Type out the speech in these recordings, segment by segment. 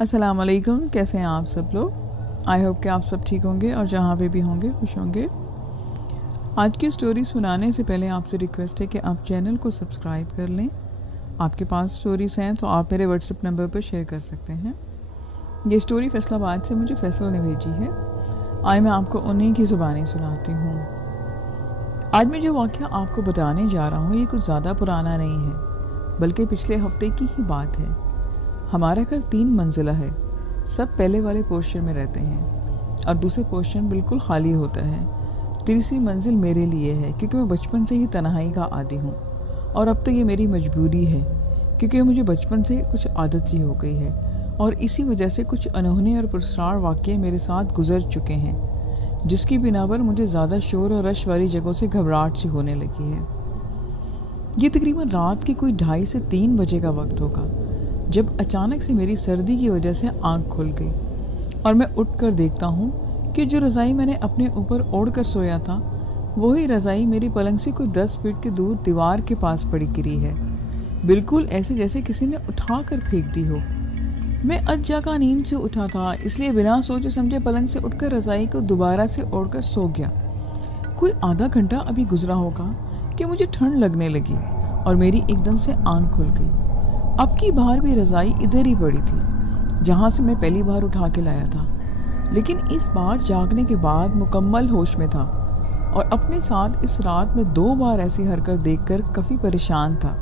अस्सलाम वालेकुम, कैसे हैं आप सब लोग। आई होप कि आप सब ठीक होंगे और जहाँ पे भी होंगे खुश होंगे। आज की स्टोरी सुनाने से पहले आपसे रिक्वेस्ट है कि आप चैनल को सब्सक्राइब कर लें। आपके पास स्टोरीज़ हैं तो आप मेरे व्हाट्सएप नंबर पर शेयर कर सकते हैं। ये स्टोरी फैसलाबाद से मुझे फैसल ने भेजी है। आइए मैं आपको उन्हीं की ज़ुबानी सुनाती हूँ। आज मैं जो वाक़या आपको बताने जा रहा हूँ ये कुछ ज़्यादा पुराना नहीं है, बल्कि पिछले हफ्ते की ही बात है। हमारा घर 3 मंजिला है। सब पहले वाले पोर्शन में रहते हैं और दूसरे पोर्शन बिल्कुल खाली होता है। तीसरी मंजिल मेरे लिए है क्योंकि मैं बचपन से ही तन्हाई का आदी हूँ और अब तो ये मेरी मजबूरी है क्योंकि मुझे बचपन से कुछ आदत सी हो गई है और इसी वजह से कुछ अनहोने और पुरस्कार वाक़ये मेरे साथ गुजर चुके हैं, जिसकी बिना पर मुझे ज़्यादा शोर और रश वाली जगहों से घबराहट सी होने लगी है। ये तकरीबन रात के कोई 2:30 से 3 बजे का वक्त होगा जब अचानक से मेरी सर्दी की वजह से आंख खुल गई और मैं उठकर देखता हूँ कि जो रज़ाई मैंने अपने ऊपर ओढ़ कर सोया था वही रज़ाई मेरी पलंग से कोई 10 फीट के दूर दीवार के पास पड़ी गिरी है, बिल्कुल ऐसे जैसे किसी ने उठा कर फेंक दी हो। मैं अधजागा नींद से उठा था, इसलिए बिना सोचे समझे पलंग से उठकर रज़ाई को दोबारा से ओढ़कर सो गया। कोई आधा घंटा अभी गुजरा होगा कि मुझे ठंड लगने लगी और मेरी एकदम से आंख खुल गई। अब की बार भी रज़ाई इधर ही पड़ी थी जहाँ से मैं पहली बार उठा के लाया था, लेकिन इस बार जागने के बाद मुकम्मल होश में था और अपने साथ इस रात में 2 बार ऐसी हरकत देखकर काफ़ी परेशान था।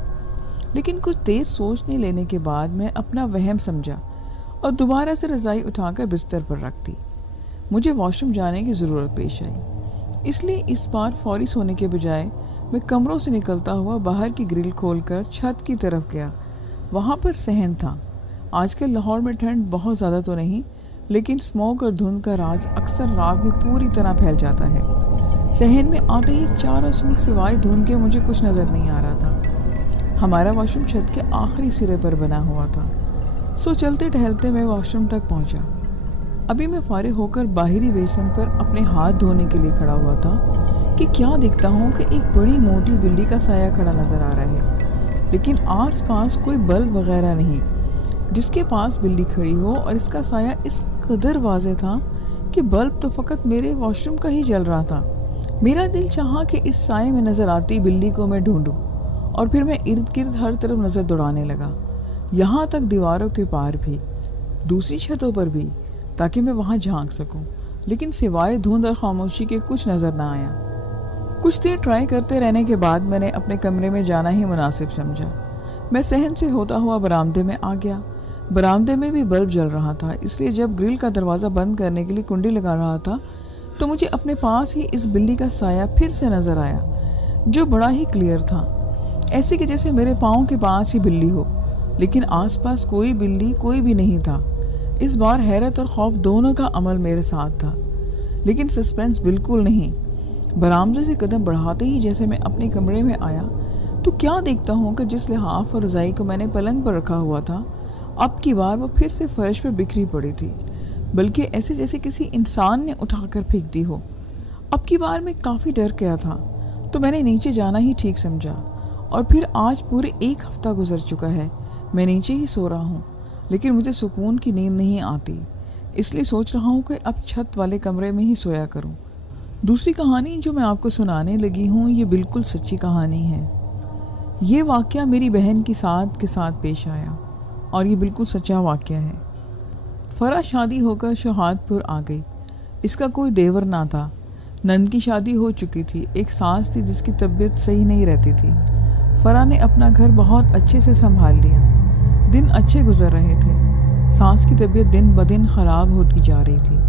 लेकिन कुछ देर सोचने लेने के बाद मैं अपना वहम समझा और दोबारा से रज़ाई उठाकर बिस्तर पर रख दी। मुझे वॉशरूम जाने की ज़रूरत पेश आई, इसलिए इस बार फौरी सोने के बजाय मैं कमरों से निकलता हुआ बाहर की ग्रिल खोलकर छत की तरफ गया। वहाँ पर सहन था। आजकल लाहौर में ठंड बहुत ज़्यादा तो नहीं, लेकिन स्मोक और धुंध का राज अक्सर रात में पूरी तरह फैल जाता है। सहन में आते ही चारों सूर सिवाय धुंध के मुझे कुछ नज़र नहीं आ रहा था। हमारा वॉशरूम छत के आखिरी सिरे पर बना हुआ था, सो चलते टहलते मैं वॉशरूम तक पहुँचा। अभी मैं फारिग होकर बाहरी बेसन पर अपने हाथ धोने के लिए खड़ा हुआ था कि क्या देखता हूँ कि एक बड़ी मोटी बिल्ली का साया खड़ा नज़र आ रहा है, लेकिन आसपास कोई बल्ब वगैरह नहीं जिसके पास बिल्ली खड़ी हो, और इसका साया इस कदर वाज़े था कि बल्ब तो फ़कत मेरे वॉशरूम का ही जल रहा था। मेरा दिल चाहा कि इस साये में नज़र आती बिल्ली को मैं ढूंढूं और फिर मैं इर्द गिर्द हर तरफ नज़र दौड़ाने लगा, यहाँ तक दीवारों के पार भी, दूसरी छतों पर भी, ताकि मैं वहाँ झांक सकूँ। लेकिन सिवाय धुंध और खामोशी के कुछ नज़र ना आया। कुछ देर ट्राई करते रहने के बाद मैंने अपने कमरे में जाना ही मुनासिब समझा। मैं सहन से होता हुआ बरामदे में आ गया। बरामदे में भी बल्ब जल रहा था, इसलिए जब ग्रिल का दरवाज़ा बंद करने के लिए कुंडी लगा रहा था तो मुझे अपने पास ही इस बिल्ली का साया फिर से नज़र आया, जो बड़ा ही क्लियर था, ऐसे कि जैसे मेरे पाँव के पास ही बिल्ली हो, लेकिन आसपास कोई बिल्ली कोई भी नहीं था। इस बार हैरत और खौफ दोनों का अमल मेरे साथ था, लेकिन सस्पेंस बिल्कुल नहीं। बरामदे से कदम बढ़ाते ही जैसे मैं अपने कमरे में आया तो क्या देखता हूँ कि जिस लिहाफ और रज़ाई को मैंने पलंग पर रखा हुआ था अब की बार वो फिर से फर्श पर बिखरी पड़ी थी, बल्कि ऐसे जैसे किसी इंसान ने उठाकर फेंक दी हो। अब की बार मैं काफ़ी डर गया था तो मैंने नीचे जाना ही ठीक समझा, और फिर आज पूरे 1 हफ्ता गुजर चुका है मैं नीचे ही सो रहा हूँ, लेकिन मुझे सुकून की नींद नहीं आती, इसलिए सोच रहा हूँ कि अब छत वाले कमरे में ही सोया करूँ। दूसरी कहानी जो मैं आपको सुनाने लगी हूँ ये बिल्कुल सच्ची कहानी है। ये वाक़या मेरी बहन के साथ पेश आया और ये बिल्कुल सच्चा वाक़या है। फ़रा शादी होकर शहादपुर आ गई। इसका कोई देवर ना था। नंद की शादी हो चुकी थी। एक सास थी जिसकी तबीयत सही नहीं रहती थी। फ़रा ने अपना घर बहुत अच्छे से संभाल लिया। दिन अच्छे गुजर रहे थे। सास की तबीयत दिन ब दिन ख़राब होती जा रही थी।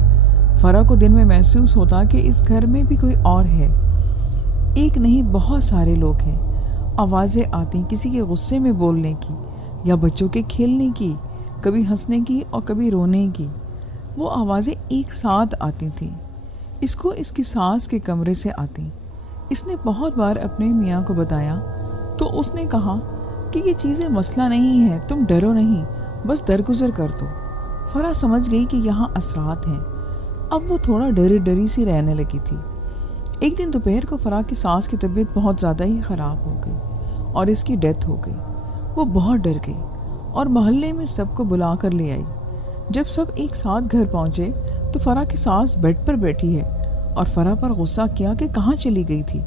फ़रा को दिन में महसूस होता कि इस घर में भी कोई और है। एक नहीं बहुत सारे लोग हैं। आवाज़ें आती किसी के गुस्से में बोलने की या बच्चों के खेलने की, कभी हंसने की और कभी रोने की। वो आवाज़ें एक साथ आती थीं। इसको इसकी सास के कमरे से आती। इसने बहुत बार अपने मियाँ को बताया तो उसने कहा कि ये चीज़ें मसला नहीं है, तुम डरो नहीं, बस दरगुजर कर दो। फ़रा समझ गई कि यहाँ असरात हैं। अब वो थोड़ा डरी डरी सी रहने लगी थी। एक दिन दोपहर को फ़रा की सास की तबीयत बहुत ज़्यादा ही ख़राब हो गई और इसकी डेथ हो गई। वो बहुत डर गई और मोहल्ले में सबको बुला कर ले आई। जब सब एक साथ घर पहुंचे तो फराह की सास बेड पर बैठी है और फराह पर गुस्सा किया कि कहाँ चली गई थी।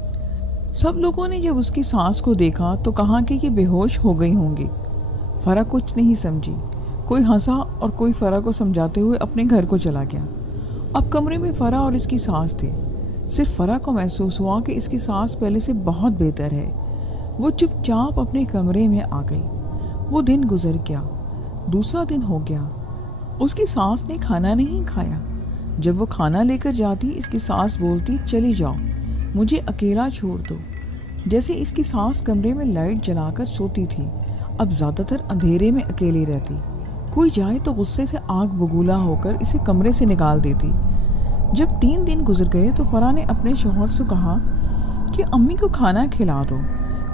सब लोगों ने जब उसकी सास को देखा तो कहा कि ये बेहोश हो गई होंगी। फराह कुछ नहीं समझी। कोई हंसा और कोई फराह को समझाते हुए अपने घर को चला गया। अब कमरे में फराह और इसकी सास थे। सिर्फ फराह को महसूस हुआ कि इसकी सास पहले से बहुत बेहतर है। वो चुपचाप अपने कमरे में आ गई। वो दिन गुजर गया, दूसरा दिन हो गया। उसकी सास ने खाना नहीं खाया। जब वो खाना लेकर जाती, इसकी सास बोलती, चली जाओ, मुझे अकेला छोड़ दो। जैसे इसकी सास कमरे में लाइट जलाकर सोती थी, अब ज़्यादातर अंधेरे में अकेली रहती। कोई जाए तो गुस्से से आग बबूला होकर इसे कमरे से निकाल देती। जब 3 दिन गुजर गए तो फराह ने अपने शौहर से कहा कि अम्मी को खाना खिला दो,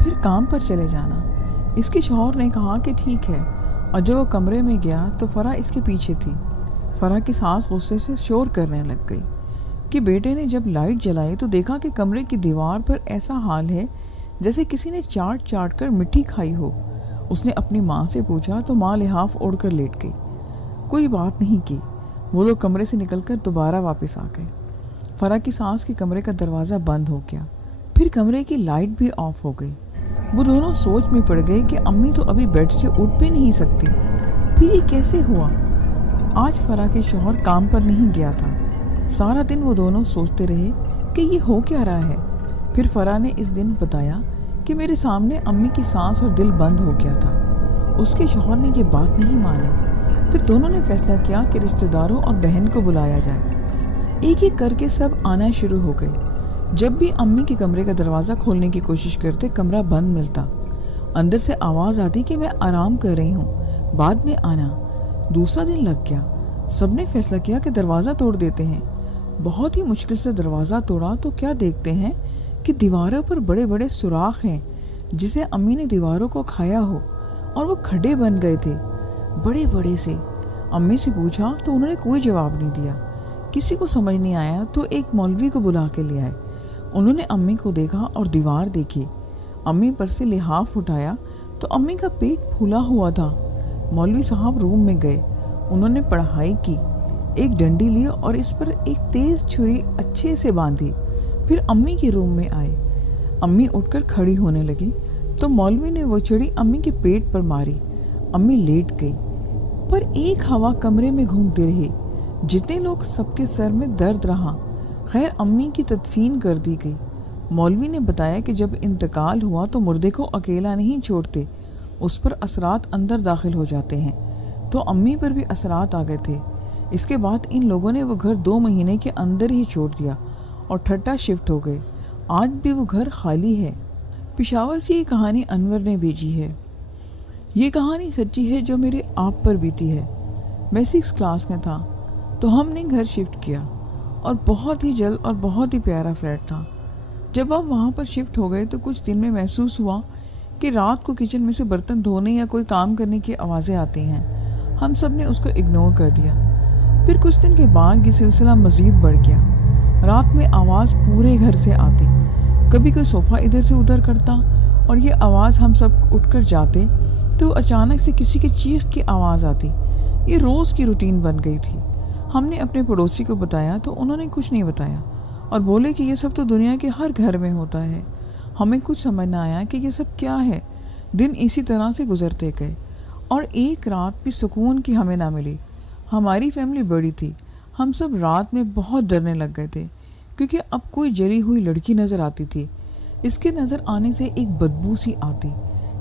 फिर काम पर चले जाना। इसके शौहर ने कहा कि ठीक है, और जब वो कमरे में गया तो फराह इसके पीछे थी। फराह की सास गुस्से से शोर करने लग गई कि बेटे ने जब लाइट जलाई तो देखा कि कमरे की दीवार पर ऐसा हाल है जैसे किसी ने चाट चाट कर मिट्टी खाई हो। उसने अपनी माँ से पूछा तो माँ लिहाफ ओढ़कर लेट गई। कोई बात नहीं की। वो लोग कमरे से निकलकर दोबारा वापस आ गए। फराह की सास के कमरे का दरवाज़ा बंद हो गया। फिर कमरे की लाइट भी ऑफ हो गई। वो दोनों सोच में पड़ गए कि अम्मी तो अभी बेड से उठ भी नहीं सकती, फिर ये कैसे हुआ। आज फराह के शौहर काम पर नहीं गया था। सारा दिन वो दोनों सोचते रहे कि ये हो क्या रहा है। फिर फराह ने इस दिन बताया कि मेरे सामने अम्मी की सांस और दिल बंद हो गया था। उसके शौहर ने ये बात नहीं मानी। फिर दोनों ने फैसला किया कि रिश्तेदारों और बहन को बुलाया जाए। एक एक करके सब आना शुरू हो गए। जब भी अम्मी के कमरे का दरवाज़ा खोलने की कोशिश करते, कमरा बंद मिलता। अंदर से आवाज़ आती कि मैं आराम कर रही हूँ, बाद में आना। दूसरा दिन लग गया। सबने फैसला किया कि दरवाज़ा तोड़ देते हैं। बहुत ही मुश्किल से दरवाज़ा तोड़ा तो क्या देखते हैं कि दीवारों पर बड़े बड़े सुराख हैं, जिसे अम्मी ने दीवारों को खाया हो, और वो खड्डे बन गए थे बड़े बड़े से। अम्मी से पूछा तो उन्होंने कोई जवाब नहीं दिया। किसी को समझ नहीं आया तो एक मौलवी को बुला के ले आए। उन्होंने अम्मी को देखा और दीवार देखी। अम्मी पर से लिहाफ उठाया तो अम्मी का पेट फूला हुआ था। मौलवी साहब रूम में गए। उन्होंने पढ़ाई की, एक डंडी ली और इस पर एक तेज छुरी अच्छे से बांधी। फिर अम्मी के रूम में आए। अम्मी उठकर खड़ी होने लगी तो मौलवी ने वो छुरी अम्मी के पेट पर मारी। अम्मी लेट गई, पर एक हवा कमरे में घूमती रही। जितने लोग, सबके सर में दर्द रहा। खैर अम्मी की तदफीन कर दी गई। मौलवी ने बताया कि जब इंतकाल हुआ तो मुर्दे को अकेला नहीं छोड़ते, उस पर असरात अंदर दाखिल हो जाते हैं। तो अम्मी पर भी असरात आ गए थे। इसके बाद इन लोगों ने वो घर 2 महीने के अंदर ही छोड़ दिया और ठट्टा शिफ्ट हो गए। आज भी वो घर खाली है। पेशावर से ये कहानी अनवर ने भेजी है। ये कहानी सच्ची है जो मेरे आप पर बीती है। मैं 6th क्लास में था तो हमने घर शिफ्ट किया और बहुत ही जल्द और बहुत ही प्यारा फ्लैट था। जब हम वहाँ पर शिफ्ट हो गए तो कुछ दिन में महसूस हुआ कि रात को किचन में से बर्तन धोने या कोई काम करने की आवाज़ें आती हैं। हम सब ने उसको इग्नोर कर दिया। फिर कुछ दिन के बाद ये सिलसिला मज़ीद बढ़ गया। रात में आवाज़ पूरे घर से आती। कभी कोई सोफ़ा इधर से उधर करता और ये आवाज़ हम सब उठकर जाते तो अचानक से किसी की चीख की आवाज़ आती। ये रोज़ की रूटीन बन गई थी। हमने अपने पड़ोसी को बताया तो उन्होंने कुछ नहीं बताया और बोले कि ये सब तो दुनिया के हर घर में होता है। हमें कुछ समझ ना आया कि ये सब क्या है। दिन इसी तरह से गुजरते गए और एक रात भी सुकून की हमें ना मिली। हमारी फैमिली बड़ी थी। हम सब रात में बहुत डरने लग गए थे क्योंकि अब कोई जली हुई लड़की नज़र आती थी। इसके नज़र आने से एक बदबू सी आती,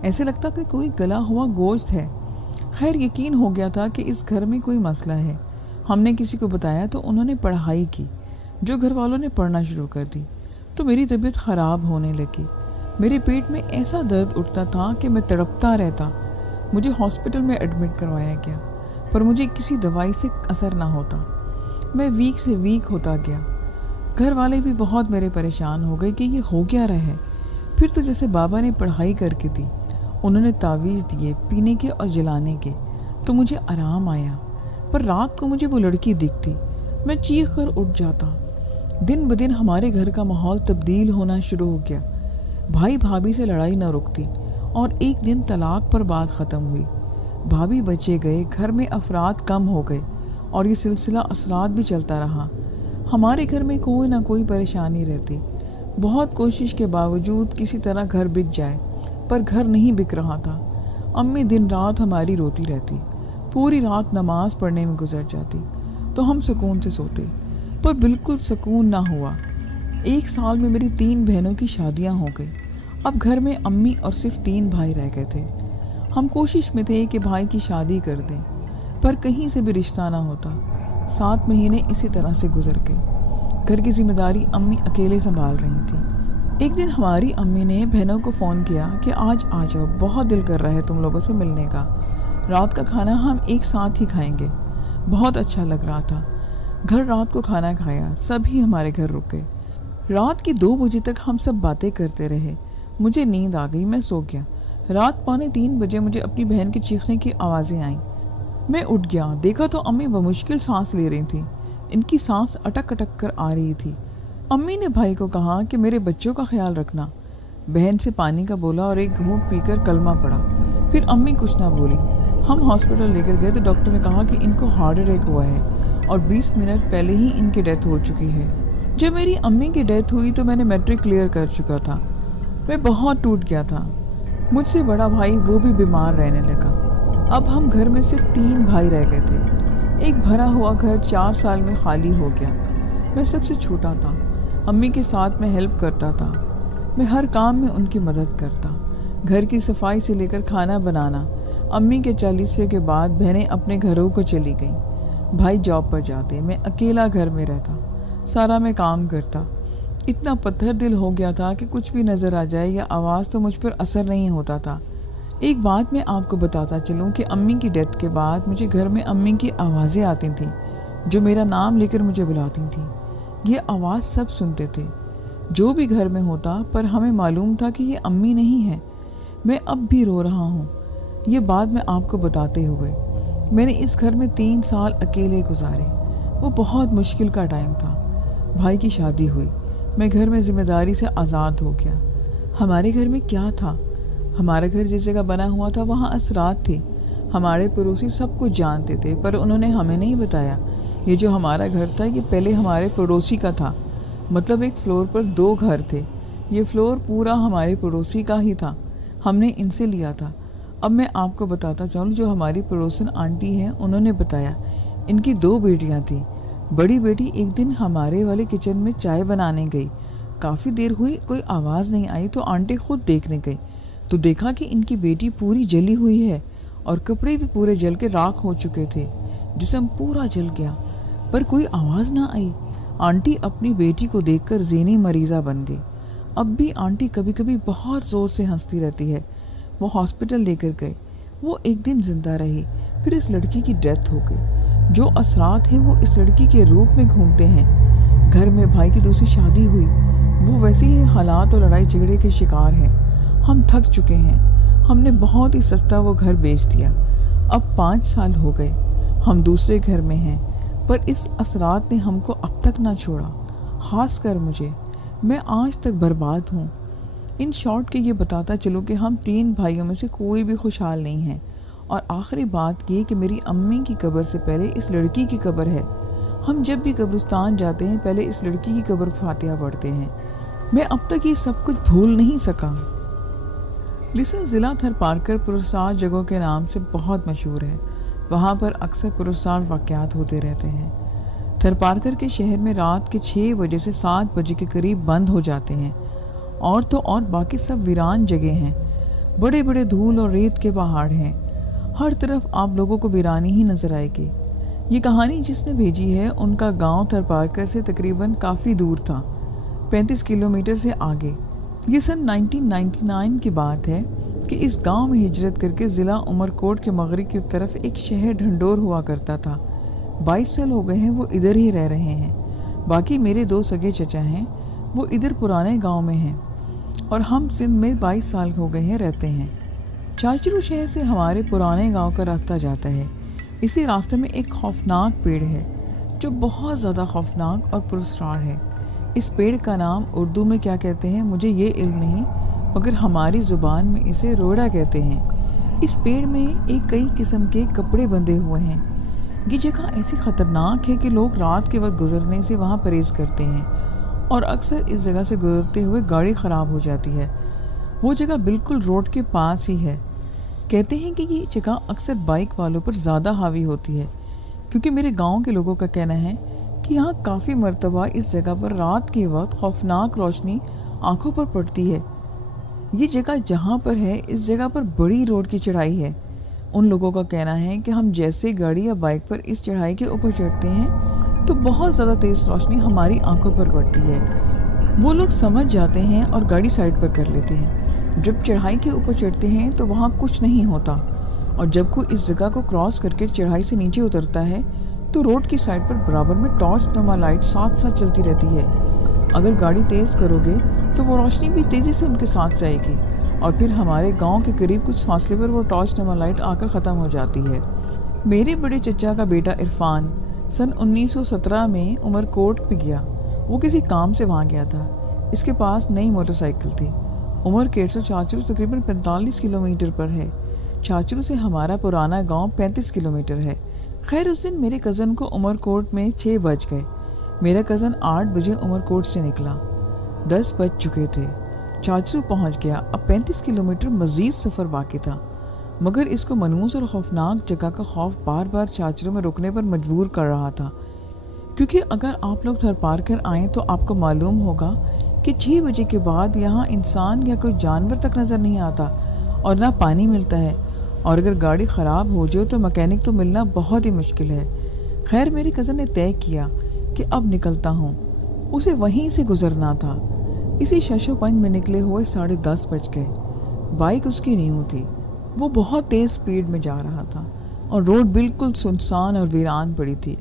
ऐसे लगता कि कोई गला हुआ गोश्त है। खैर यकीन हो गया था कि इस घर में कोई मसला है। हमने किसी को बताया तो उन्होंने पढ़ाई की, जो घर वालों ने पढ़ना शुरू कर दी। तो मेरी तबीयत ख़राब होने लगी। मेरे पेट में ऐसा दर्द उठता था कि मैं तड़पता रहता। मुझे हॉस्पिटल में एडमिट करवाया गया, पर मुझे किसी दवाई से असर ना होता। मैं वीक से वीक होता गया। घर वाले भी बहुत मेरे परेशान हो गए कि ये हो क्या रहा है। फिर तो जैसे बाबा ने पढ़ाई करके दी, उन्होंने तावीज़ दिए पीने के और जलाने के, तो मुझे आराम आया। पर रात को मुझे वो लड़की दिखती, मैं चीख कर उठ जाता। दिन ब दिन हमारे घर का माहौल तब्दील होना शुरू हो गया। भाई भाभी से लड़ाई न रुकती और एक दिन तलाक पर बात ख़त्म हुई। भाभी बचे गए, घर में अफराद कम हो गए। और ये सिलसिला असरात भी चलता रहा। हमारे घर में कोई ना कोई परेशानी रहती। बहुत कोशिश के बावजूद किसी तरह घर बिक जाए, पर घर नहीं बिक रहा था। अम्मी दिन रात हमारी रोती रहती। पूरी रात नमाज पढ़ने में गुजर जाती तो हम सुकून से सोते, पर बिल्कुल सुकून ना हुआ। 1 साल में मेरी 3 बहनों की शादियां हो गई। अब घर में अम्मी और सिर्फ 3 भाई रह गए थे। हम कोशिश में थे कि भाई की शादी कर दें, पर कहीं से भी रिश्ता ना होता। 7 महीने इसी तरह से गुजर गए। घर की जिम्मेदारी अम्मी अकेले संभाल रही थी। एक दिन हमारी अम्मी ने बहनों को फ़ोन किया कि आज आ जाओ, बहुत दिल कर रहा है तुम लोगों से मिलने का। रात का खाना हम एक साथ ही खाएंगे। बहुत अच्छा लग रहा था। घर रात को खाना खाया, सभी हमारे घर रुक गए। रात के 2 बजे तक हम सब बातें करते रहे। मुझे नींद आ गई, मैं सो गया। रात 2:45 बजे मुझे अपनी बहन के चीखने की आवाज़ें आईं। मैं उठ गया, देखा तो अम्मी बमुश्किल सांस ले रही थी। इनकी सांस अटक अटक कर आ रही थी। अम्मी ने भाई को कहा कि मेरे बच्चों का ख्याल रखना। बहन से पानी का बोला और एक घूंट पीकर कलमा पड़ा। फिर अम्मी कुछ ना बोली। हम हॉस्पिटल लेकर गए तो डॉक्टर ने कहा कि इनको हार्ट अटैक हुआ है और 20 मिनट पहले ही इनकी डेथ हो चुकी है। जब मेरी अम्मी की डेथ हुई तो मैंने मैट्रिक क्लियर कर चुका था। मैं बहुत टूट गया था। मुझसे बड़ा भाई वो भी बीमार रहने लगा। अब हम घर में सिर्फ 3 भाई रह गए थे। एक भरा हुआ घर 4 साल में खाली हो गया। मैं सबसे छोटा था। अम्मी के साथ मैं हेल्प करता था। मैं हर काम में उनकी मदद करता। घर की सफाई से लेकर खाना बनाना। अम्मी के 40वें के बाद बहनें अपने घरों को चली गईं। भाई जॉब पर जाते, मैं अकेला घर में रहता। सारा मैं काम करता। इतना पत्थर दिल हो गया था कि कुछ भी नज़र आ जाए या आवाज़ तो मुझ पर असर नहीं होता था। एक बात मैं आपको बताता चलूँ कि अम्मी की डेथ के बाद मुझे घर में अम्मी की आवाज़ें आती थीं, जो मेरा नाम लेकर मुझे बुलाती थीं। ये आवाज़ सब सुनते थे, जो भी घर में होता, पर हमें मालूम था कि ये अम्मी नहीं है। मैं अब भी रो रहा हूँ ये बात मैं आपको बताते हुए। मैंने इस घर में 3 साल अकेले गुजारे। वो बहुत मुश्किल का टाइम था। भाई की शादी हुई। मैं घर में जिम्मेदारी से आज़ाद हो गया। हमारे घर में क्या था? हमारा घर जिस जगह बना हुआ था वहाँ असरात थी। हमारे पड़ोसी सब कुछ जानते थे, पर उन्होंने हमें नहीं बताया। ये जो हमारा घर था ये पहले हमारे पड़ोसी का था। मतलब एक फ्लोर पर 2 घर थे। ये फ्लोर पूरा हमारे पड़ोसी का ही था। हमने इनसे लिया था। अब मैं आपको बताता चलूँ, जो हमारी पड़ोसन आंटी हैं उन्होंने बताया इनकी 2 बेटियां थी। बड़ी बेटी एक दिन हमारे वाले किचन में चाय बनाने गई। काफ़ी देर हुई, कोई आवाज़ नहीं आई तो आंटी खुद देखने गई तो देखा कि इनकी बेटी पूरी जली हुई है और कपड़े भी पूरे जल के राख हो चुके थे। जिस्म पूरा जल गया, पर कोई आवाज़ ना आई। आंटी अपनी बेटी को देखकर ज़ेनी मरीज़ा बन गई। अब भी आंटी कभी कभी बहुत ज़ोर से हंसती रहती है। वो हॉस्पिटल लेकर गए। वो एक दिन जिंदा रही, फिर इस लड़की की डेथ हो गई। जो असरात हैं वो इस लड़की के रूप में घूमते हैं। घर में भाई की दूसरी शादी हुई। वो वैसे ही हालात और लड़ाई झगड़े के शिकार हैं। हम थक चुके हैं। हमने बहुत ही सस्ता वो घर बेच दिया। अब 5 साल हो गए, हम दूसरे घर में हैं, पर इस असरात ने हमको अब तक ना छोड़ा, खास कर मुझे। मैं आज तक बर्बाद हूँ। इन शॉर्ट के ये बताता चलूँ कि हम 3 भाइयों में से कोई भी खुशहाल नहीं है। और आखिरी बात ये कि मेरी अम्मी की कब्र से पहले इस लड़की की कब्र है। हम जब भी कब्रिस्तान जाते हैं पहले इस लड़की की कब्र फातिहा पढ़ते हैं। मैं अब तक ये सब कुछ भूल नहीं सका। लिसन ज़िला थरपारकर पुरस्कार जगहों के नाम से बहुत मशहूर है। वहाँ पर अक्सर पुरस्कार वाक़यात होते रहते हैं। थरपारकर के शहर में रात के 6 बजे से 7 बजे के करीब बंद हो जाते हैं। और तो और बाकी सब वीरान जगह हैं। बड़े बड़े धूल और रेत के पहाड़ हैं। हर तरफ आप लोगों को वीरानी ही नजर आएगी। ये कहानी जिसने भेजी है उनका गांव थरपारकर से तकरीबन काफ़ी दूर था, 35 किलोमीटर से आगे। ये सन 1999 की बात है कि इस गांव में हिजरत करके ज़िला उमरकोट के मगरिब की तरफ एक शहर ढंढोर हुआ करता था। 22 साल हो गए हैं वो इधर ही रह रहे हैं। बाकी मेरे 2 सगे चचा हैं, वो इधर पुराने गांव में हैं और हम सिंध में 22 साल हो गए हैं रहते हैं। चाचरू शहर से हमारे पुराने गांव का रास्ता जाता है। इसी रास्ते में एक खौफनाक पेड़ है जो बहुत ज़्यादा खौफनाक और पुरस्कार है। इस पेड़ का नाम उर्दू में क्या कहते हैं मुझे ये इल्म नहीं, मगर हमारी ज़ुबान में इसे रोड़ा कहते हैं। इस पेड़ में एक कई किस्म के कपड़े बंधे हुए हैं। یہ جگہ ایسی خطرناک ہے کہ لوگ رات کے وقت گزرنے سے وہاں پرہیز کرتے ہیں اور اکثر اس جگہ سے گزرتے ہوئے گاڑی خراب ہو جاتی ہے۔ وہ جگہ بالکل روڈ کے پاس ہی ہے۔ کہتے ہیں کہ یہ جگہ اکثر بائک والوں پر زیادہ حاوی ہوتی ہے، کیونکہ میرے گاؤں کے لوگوں کا کہنا ہے کہ یہاں کافی مرتبہ اس جگہ پر رات کے وقت خوفناک روشنی آنکھوں پر پڑتی ہے۔ یہ جگہ جہاں پر ہے اس جگہ پر بڑی روڈ کی چڑھائی ہے۔ ان لوگوں کا کہنا ہے کہ ہم جیسے گاڑی یا بائک پر اس چڑھائی کے اوپر چڑھتے ہیں تو بہت زیادہ تیز روشنی ہماری آنکھوں پر پڑتی ہے۔ وہ لوگ سمجھ جاتے ہیں اور گاڑی سائڈ پر کر لیتے ہیں۔ جب چڑھائی کے اوپر چڑھتے ہیں تو وہاں کچھ نہیں ہوتا، اور جب کوئی اس جگہ کو کراس کر کے چڑھائی سے نیچے اترتا ہے تو روڈ کی سائڈ پر برابر میں ٹارچ نما لائٹ ساتھ ساتھ چلتی رہتی ہے۔ اگر گاڑی تیز کرو گے تو وہ روشنی بھی تیزی سے ان کے ساتھ جائے گی، اور پھر ہمارے گاؤں کے قریب کچھ فاصلے پر وہ ٹارچ نما لائٹ آ کر ختم ہو جاتی ہے۔ میرے بڑے چچا کا بیٹا عرفان سن 1917 میں عمر کوٹ میں گیا۔ وہ کسی کام سے وہاں گیا تھا۔ اس کے پاس نئی موٹر سائیکل تھی۔ عمر کوٹ سے چاچرو تقریباً 45 کلومیٹر پر ہے۔ چاچرو سے ہمارا پرانا گاؤں 35 کلومیٹر ہے۔ خیر اس دن میرے کزن کو عمر کوٹ میں 6 بج گئے۔ میرا کزن 8 بجے عمر کوٹ سے نکلا۔ 10 بج چکے تھے۔ چاچرو پہنچ گیا۔ اب 35 کلومیٹر مزید سفر باقی تھا، مگر اس کو منحوس اور خوفناک جگہ کا خوف بار بار چاچرو میں رکنے پر مجبور کر رہا تھا، کیونکہ اگر آپ لوگ تھر پار کر آئیں تو آپ کو معلوم ہوگا کہ 6 بجے کے بعد یہاں انسان یا کوئی جانور تک نظر نہیں آتا اور نہ پانی ملتا ہے، اور اگر گاڑی خراب ہو جائے تو مکینک تو ملنا بہت ہی مشکل ہے۔ خیر میرے کزن نے طے کیا کہ اب نکلتا ہوں، اسے وہیں سے گزرنا تھا۔ اسی شش و پنج میں نکلے ہوئے 10:30 بج گئے۔ بائک اس کی نیو تھی۔ وہ بہت تیز سپیڈ میں جا رہا تھا اور روڈ بالکل سنسان اور ویران پڑی تھی۔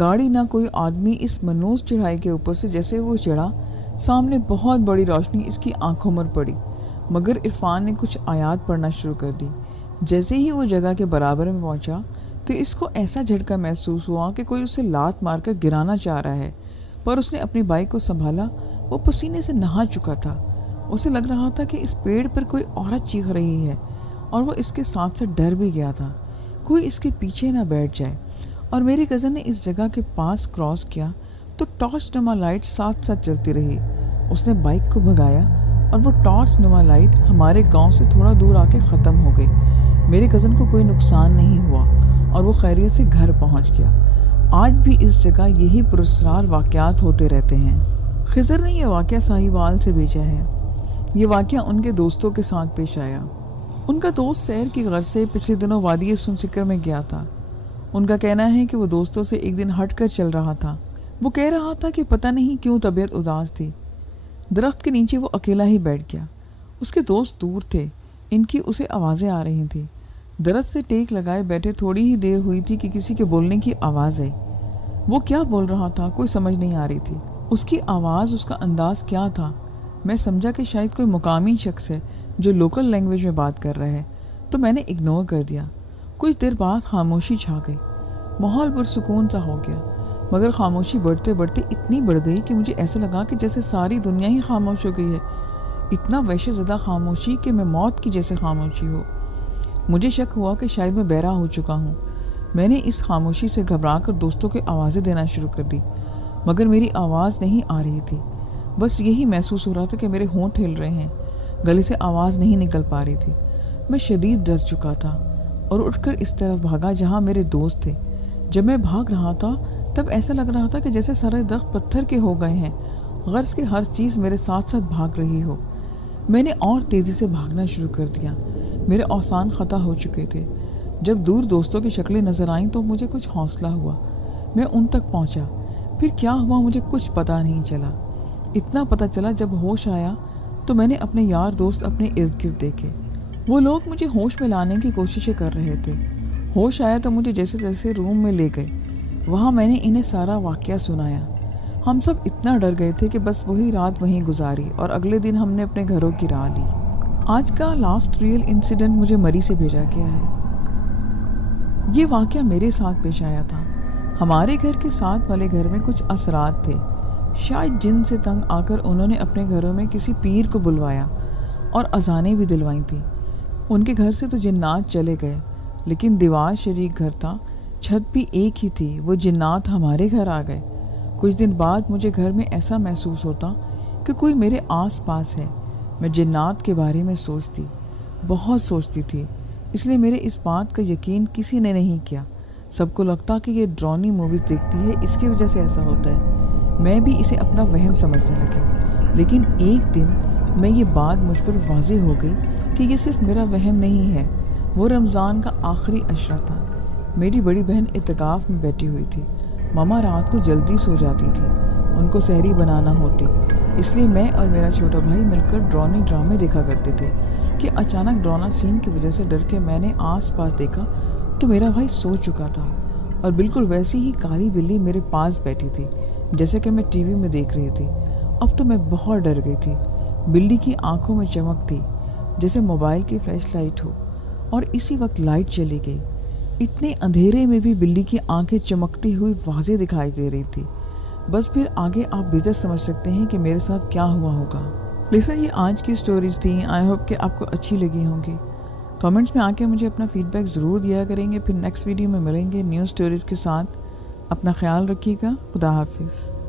گاڑی نہ کوئی آدمی۔ اس منحوس چڑھائی کے اوپر سے جیسے وہ چڑھا، سامنے بہت بڑی روشنی اس کی آنکھوں پر پڑی، مگر عرفان نے کچھ آیات پڑھنا شروع کر دی۔ جیسے ہی وہ جگہ کے برابر میں پہنچا تو اس کو ایسا جھٹکا محسوس ہوا کہ کوئی اسے لات مار کر گرانا چاہ رہا ہے، پر اس نے اپنی بائک کو سنبھالا۔ وہ پسینے سے نہا چکا تھا۔ اسے لگ رہا تھا کہ اس پیڑ پر کوئی عورت چیخ رہی ہے، اور وہ اس کے ساتھ ساتھ ڈر بھی گیا تھا کوئی اس کے پیچھے نہ بیٹھ جائے۔ اور میرے کزن نے اس جگہ کے پاس کراس کیا تو ٹارچ نما لائٹ ساتھ ساتھ چلتی رہی۔ اس نے بائک کو بھگایا اور وہ ٹارچ نما لائٹ ہمارے گاؤں سے تھوڑا دور آ کے ختم ہو گئی۔ میرے کزن کو کوئی نقصان نہیں ہوا اور وہ خیریت سے گھر پہنچ گیا۔ آج بھی اس جگہ یہی پراسرار واقعات ہوتے رہتے ہیں۔ خضر نے یہ واقعہ ساہیوال سے بھیجا ہے۔ یہ واقعہ ان کے دوستوں کے ساتھ پیش آیا۔ ان کا دوست سیر کی غرض سے پچھلے دنوں وادی سنسکر میں گیا تھا۔ ان کا کہنا ہے کہ وہ دوستوں سے ایک دن ہٹ کر چل رہا تھا۔ وہ کہہ رہا تھا کہ پتہ نہیں کیوں طبیعت اداس تھی۔ درخت کے نیچے وہ اکیلا ہی بیٹھ گیا۔ اس کے دوست دور تھے، ان کی اسے آوازیں آ رہی تھیں۔ درخت سے ٹیک لگائے بیٹھے تھوڑی ہی دیر ہوئی تھی کہ کسی کے بولنے کی آواز آئی۔ وہ کیا بول رہا تھا کوئی سمجھ نہیں آ رہی تھی۔ اس کی آواز، اس کا انداز کیا تھا؟ میں سمجھا کہ شاید کوئی مقامی شخص ہے جو لوکل لینگویج میں بات کر رہا ہے، تو میں نے اگنور کر دیا۔ کچھ دیر بعد خاموشی چھا گئی۔ ماحول پرسکون سا ہو گیا، مگر خاموشی بڑھتے بڑھتے اتنی بڑھ گئی کہ مجھے ایسا لگا کہ جیسے ساری دنیا ہی خاموش ہو گئی ہے۔ اتنا وحشت زدہ خاموشی کہ میں موت کی جیسے خاموشی ہو۔ مجھے شک ہوا کہ شاید میں بہرا ہو چکا ہوں۔ میں نے اس خاموشی سے گھبرا کر دوستوں کے آوازیں دینا شروع کر دی، مگر میری آواز نہیں آ رہی تھی۔ بس یہی محسوس ہو رہا تھا کہ میرے ہونٹ ہل رہے ہیں، گلے سے آواز نہیں نکل پا رہی تھی۔ میں شدید ڈر چکا تھا اور اٹھ کر اس طرف بھاگا جہاں میرے دوست تھے۔ جب میں بھاگ رہا تھا تب ایسا لگ رہا تھا کہ جیسے سارے درخت پتھر کے ہو گئے ہیں، غرض کہ ہر چیز میرے ساتھ ساتھ بھاگ رہی ہو۔ میں نے اور تیزی سے بھاگنا شروع کر دیا۔ میرے اوزان خطا ہو چکے تھے۔ جب دور دوستوں کی شکلیں نظر آئیں تو مجھے کچھ حوصلہ ہوا۔ میں ان تک پہنچا۔ پھر کیا ہوا مجھے کچھ پتہ نہیں چلا۔ اتنا پتہ چلا جب ہوش آیا تو میں نے اپنے یار دوست اپنے ارد گرد دیکھے۔ وہ لوگ مجھے ہوش میں لانے کی کوششیں کر رہے تھے۔ ہوش آیا تو مجھے جیسے جیسے روم میں لے گئے۔ وہاں میں نے انہیں سارا واقعہ سنایا۔ ہم سب اتنا ڈر گئے تھے کہ بس وہی رات وہیں گزاری اور اگلے دن ہم نے اپنے گھروں کی راہ لی۔ آج کا لاسٹ ریئل انسیڈنٹ مجھے مری سے بھیجا گیا ہے۔ یہ واقعہ میرے ساتھ پیش آیا تھا۔ ہمارے گھر کے ساتھ والے گھر میں کچھ اثرات تھے۔ شاید جن سے تنگ آ کر انہوں نے اپنے گھروں میں کسی پیر کو بلوایا اور اذانیں بھی دلوائیں تھیں۔ ان کے گھر سے تو جنات چلے گئے، لیکن دیوار شریک گھر تھا छत भी एक ही थी, वो जिन्नात हमारे घर आ गए। कुछ दिन बाद मुझे घर में ऐसा महसूस होता कि कोई मेरे आस पास है। मैं जिन्नात के बारे में सोचती, बहुत सोचती थी, इसलिए मेरे इस बात का यकीन किसी ने नहीं किया। सबको लगता कि ये ड्रानी मूवीज़ देखती है, इसकी वजह से ऐसा होता है। मैं भी इसे अपना वहम समझने लगी, लेकिन एक दिन मैं ये बात मुझ पर वाज़ेह हो गई कि ये सिर्फ मेरा वहम नहीं है। वो रमज़ान का आखिरी अशरा था। मेरी बड़ी बहन इत्तिकाफ़ में बैठी हुई थी। मामा रात को जल्दी सो जाती थी, उनको सहरी बनाना होती, इसलिए मैं और मेरा छोटा भाई मिलकर ड्रानी ड्रामे देखा करते थे कि अचानक ड्राना सीन की वजह से डर के मैंने आस पास देखा तो मेरा भाई सो चुका था और बिल्कुल वैसी ही काली बिल्ली मेरे पास बैठी थी जैसे कि मैं टीवी में देख रही थी। अब तो मैं बहुत डर गई थी। बिल्ली की आंखों में चमक थी जैसे मोबाइल की फ्लैश लाइट हो, और इसी वक्त लाइट चली गई। इतने अंधेरे में भी बिल्ली की आंखें चमकती हुई वाज़ेह दिखाई दे रही थी। बस फिर आगे आप बेहतर समझ सकते हैं कि मेरे साथ क्या हुआ होगा। लिसन, ये आज की स्टोरीज़ थी। आई होप कि आपको अच्छी लगी होंगी। कमेंट्स में आके मुझे अपना फीडबैक ज़रूर दिया करेंगे। फिर नेक्स्ट वीडियो में मिलेंगे न्यू स्टोरीज़ के साथ। अपना ख्याल रखिएगा। खुदा हाफिज़।